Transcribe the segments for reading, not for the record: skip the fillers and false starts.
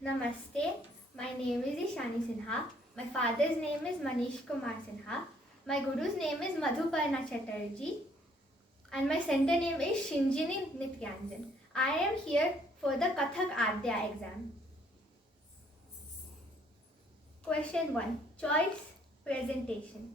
Namaste. My name is Ishani Sinha. My father's name is Manish Kumar Sinha. My guru's name is Madhuparna Chatterjee. And my center name is Shinjini Nityanjan. I am here for the Kathak Adya exam. Question 1. Choice presentation.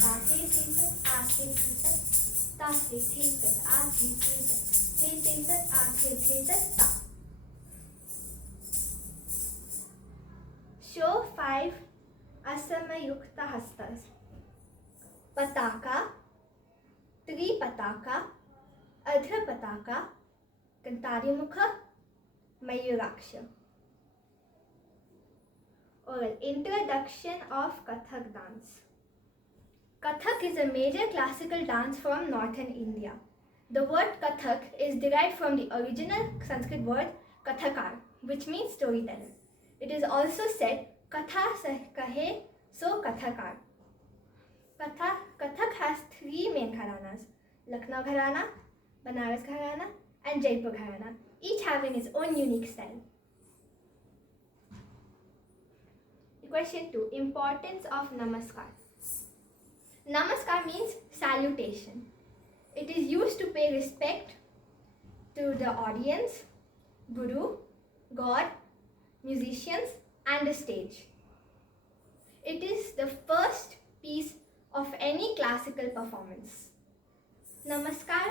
Ta te te tat, a te te tat, ta te te tat, a te te tat, te te tat, a te te tat, ta. Show 5 asamayukta hastas. Pataka, Tripataka, Adhrapataka, Kantarimukha, Mayuraksha. Alright, introduction of Kathak dance. Kathak is a major classical dance from northern India. The word Kathak is derived from the original Sanskrit word Kathakar, which means storyteller. It is also said Katha kahe so Kathakar. Kathak has 3 main gharanas: Lucknow Gharana, Banaras Gharana, and Jaipur Gharana, each having its own unique style. Question 2. Importance of Namaskar. Namaskar means salutation. It is used to pay respect to the audience, Guru, God, musicians, and the stage. It is the first piece of any classical performance. Namaskar